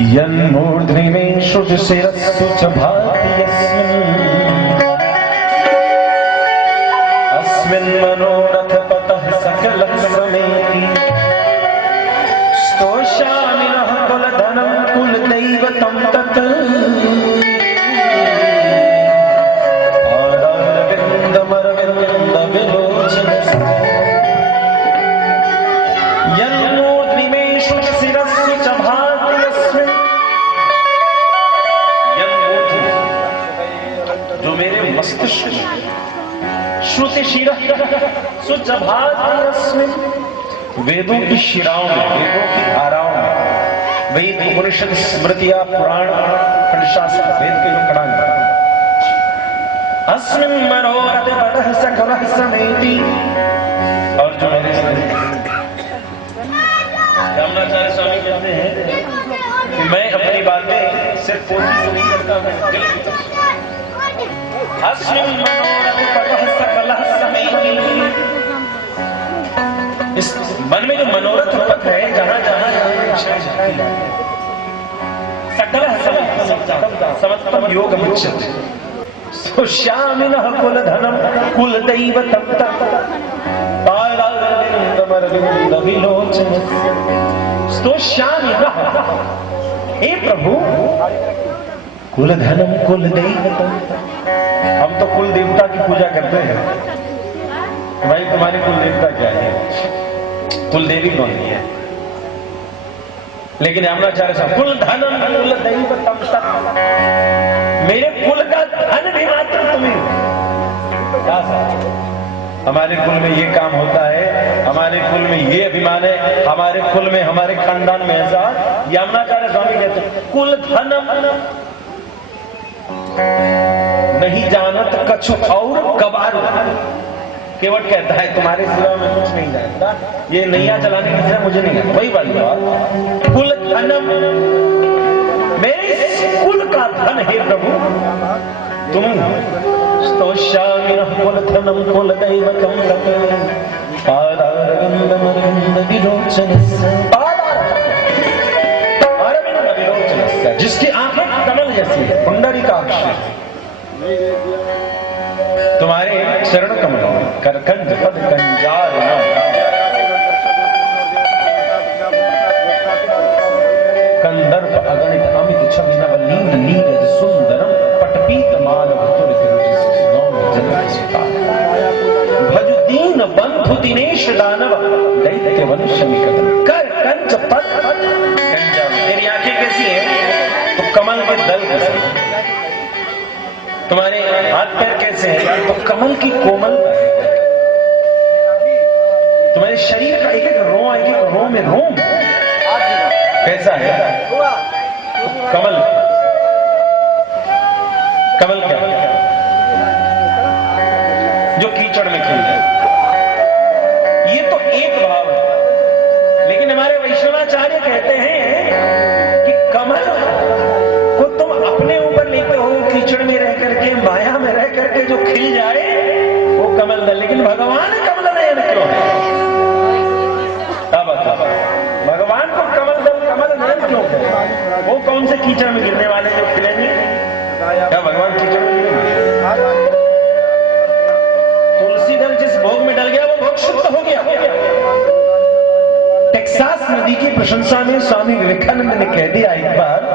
यन्मूर्ध्नि मे श्रुतिशिरस्सु च भाति अस्मिन् मनोरथपतः सकलः समेति स्तोष्यामि नः कुलधनं कुलदैवतं तत् श्रुति शिरा वेदों की शिराओं में, वेदों की धाराओं में, वेद उपनिषद स्मृतियां पुराण प्रशासन वेद के कड़ांग अस्मिन् मनोरथ पतः सकलः समेति। और जो मेरे रामनाचार्य स्वामी कहते हैं कि मैं अपनी बातें सिर्फ पोथी से नहीं करता, मैं दिल की तरफ अस्मिन् मनोरथ पतः सकलः समेति। इस मन में जो मनोरथ पथ है, जहां जहां सकलः समत्तम योग मुच्यते स्तोष्यामि नः कुलधनं कुलदैवतं तत् पादारविन्दमरविन्दविलोचनस्य स्तोष्यामि नः। हे प्रभु, कुलधनं कुलदैवतं। हम तो कुल देवता की पूजा करते हैं, भाई तुम्हारी कुल देवता क्या है? कुल देवी कौन है? लेकिन यमुनाचार्य साहब कुल धनम कुल दैवतम तत्, मेरे कुल का धन भी मात्र तुम्हें। हमारे कुल में ये काम होता है, हमारे कुल में ये अभिमान है, हमारे कुल में, हमारे खानदान में ऐसा। यमुनाचार्य स्वामी कहते कुल धनम नहीं जानत कछु और कबारू। केवट कहता है तुम्हारे सिवा में कुछ नहीं जानता, ये नैया चलाने की तरह मुझे नहीं आता। वही बात है, कुल धनम, मेरे कुल का धन है प्रभु तुम। स्तोष्यामि नः कुलधनं कुलदैवतं तत् पादारविन्दमरविन्दविलोचनस्य। पादारविन्दविलोचनस्य, जिसकी आंखें कमल जैसी है, पुंडरीकाक्ष। तुम्हारे चरण कमलों में करकंज पद कंजाल कंदर्प अगणित अमित छवि नवलीन नीरज सुंदरम पटपीत मानव भज दीन बंधु दिनेश दानव दैत्य वंश निकट कर कंज पद कंजाल। तेरी आंखें कैसी है? तो कमल के दल कैसे। तुम्हारे हाथ पैर कैसे हैं? तो कमल की कोमलता है। तुम्हारे शरीर का एक एक रोम, एक एक रोम में रोम कैसा है? कमल। कमल क्या? जो कीचड़ में खिल जाए। ये तो एक भाव है, लेकिन हमारे वैष्णवाचार्य कहते हैं कि कमल को तुम अपने ऊपर लेते हो, कीचड़ में रह करके, माया में रह करके जो खिल जाए वो कमल है। लेकिन भगवान कमल नयन क्यों है? भगवान को कमल नयन क्यों है? वो कौन से कीचड़ में गिरने वाले जो खिलेंगे? क्या भगवान कीचड़ में गिरेंगे? तुलसी दल जिस भोग में डल गया वो भोग शुद्ध हो गया। टेक्सास नदी की प्रशंसा में स्वामी विवेकानंद ने कह दिया एक बार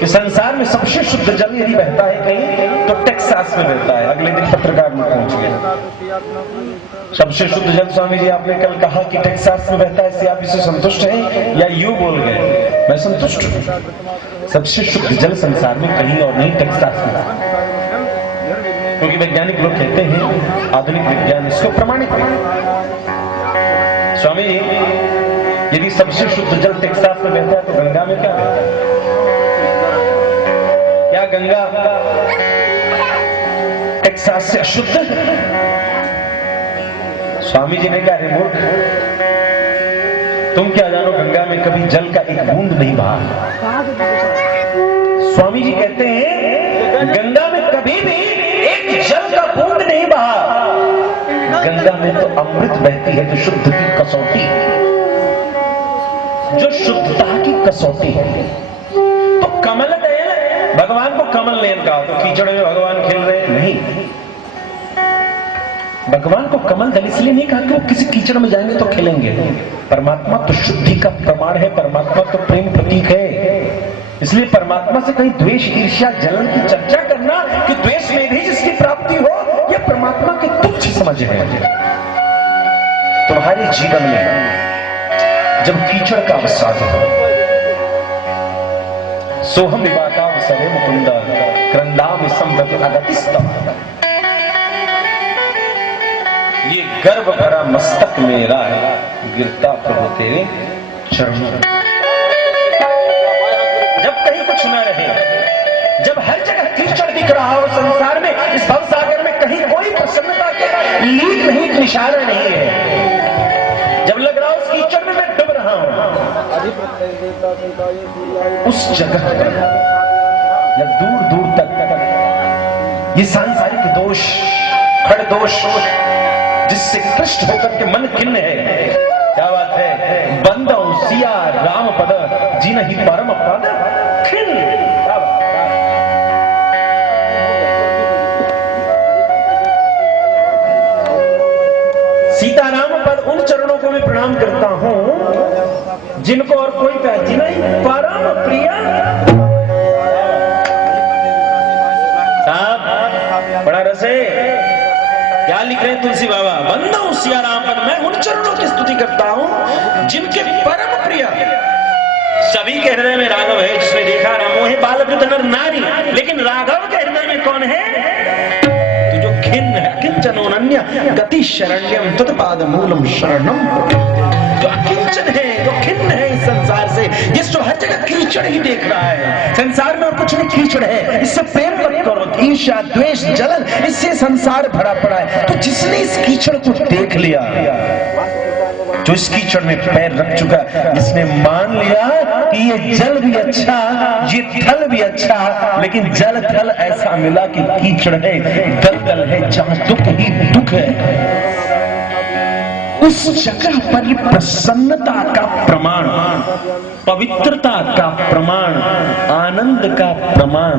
कि संसार में सबसे शुद्ध जल यदि बहता है कहीं तो टेक्सास में बहता है। अगले दिन पत्रकार में पहुंच गए, सबसे शुद्ध जल स्वामी जी आपने कल कहा कि टेक्सास में बहता है, इससे आप इससे संतुष्ट हैं या यूं बोल गए? मैं संतुष्ट हूं। सबसे शुद्ध जल संसार में कहीं और नहीं, टेक्सास में। क्योंकि वैज्ञानिक लोग कहते हैं, आधुनिक विज्ञान इसको प्रमाणित है। स्वामी यदि सबसे शुद्ध जल टेक्सास में बहता है तो गंगा में क्या बहता है? क्या गंगा टेक्सास से अशुद्ध है? स्वामी जी ने कहा, अरे मूर्ख, तुम क्या जानो गंगा में कभी जल का एक बूंद नहीं बहा। स्वामी जी कहते हैं गंगा में कभी भी एक जल का बूंद नहीं बहा। गंगा में तो अमृत बहती है, जो शुद्ध की कसौटी, जो शुद्धता की कसौटी है। तो कमल नयन, भगवान को कमल नयन कहा, तो कीचड़ में भगवान खेल रहे नहीं। भगवान को कमल दल इसलिए नहीं कहा कि वो किसी कीचड़ में जाएंगे तो खेलेंगे। परमात्मा तो शुद्धि का प्रमाण है, परमात्मा तो प्रेम प्रतीक है। इसलिए परमात्मा से कहीं द्वेष, ईर्ष्या, जलन की चर्चा करना कि द्वेष में भी जिसकी प्राप्ति हो, यह परमात्मा की तुच्छ समझ है। तुम्हारे जीवन में जब कीचड़ का अवसाद हो, सोहम विवादावसरे मुकुंद क्रंदाम संभव अगतिस्तम, ये गर्व भरा मस्तक मेरा है, गिरता प्रभु तेरे चरणों। जब कहीं कुछ न रहे, जब हर जगह कीचड़ दिख रहा हो संसार में, इस भव सागर में कहीं कोई प्रसन्नता के लीक नहीं, निशाना नहीं है, जब लग रहा हो उस कीचड़ में मैं डूब रहा हूं, उस जगह पर जब दूर दूर तक ये सांसारिक दोष, खड़ दोष जिससे कृष्ण होकर के मन खिन्न है, क्या बात है, बंदो सिया राम पद जी नहीं परम पद खिन्न। सीताराम पद उन चरणों को मैं प्रणाम करता हूं जिनको और कोई पहचान नहीं, परम प्रिय। साहब बड़ा रस है, क्या लिख रहे हैं तुलसी बाबा, बंदो सिया राम पद, मैं उन चरणों की स्तुति करता हूं जिनके परम प्रिय। सभी के हृदय में राघव है, जिसने देखा रामो है बाल वृद्ध नर नारी, लेकिन राघव के हृदय में कौन है? तो जो खिन्न है, किंचनोन्य गति शरण्यम तत्पाद मूलम शरणम, जो अकिंचन है, जो खिन्न है इस संसार से, जिस जो हर जगह कीचड़ ही देख रहा है, संसार में और कुछ नहीं कीचड़ है, इससे प्रेम मत करो, ईर्ष्या, द्वेष, जलन, इससे संसार भरा पड़ा है। तो जिसने इस कीचड़ को देख लिया, जो इस कीचड़ में पैर रख चुका, जिसने मान लिया कि ये जल भी अच्छा, ये थल भी अच्छा, लेकिन जल थल ऐसा मिला कि कीचड़ है, दलदल है, जहां दुख ही दुख है, उस जगह पर प्रसन्नता का प्रमाण, पवित्रता का प्रमाण, आनंद का प्रमाण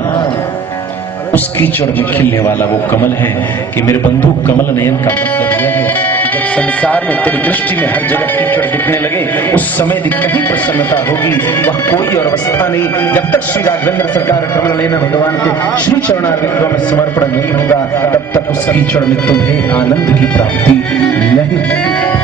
उस कीचड़ में खिलने वाला वो कमल है। कि मेरे बंधु, कमल नयन का मतलब यह है, जब संसार में तेरी दृष्टि में हर जगह कीचड़ दिखने लगे, उस समय कहीं प्रसन्नता होगी, वह कोई और अवस्था नहीं। जब तक श्री राघवेंद्र सरकार कमल नयन भगवान के श्री चरणारविंदों में समर्पण नहीं होगा, तब तक उस कीचड़ में तुम्हें आनंद की प्राप्ति नहीं होगी।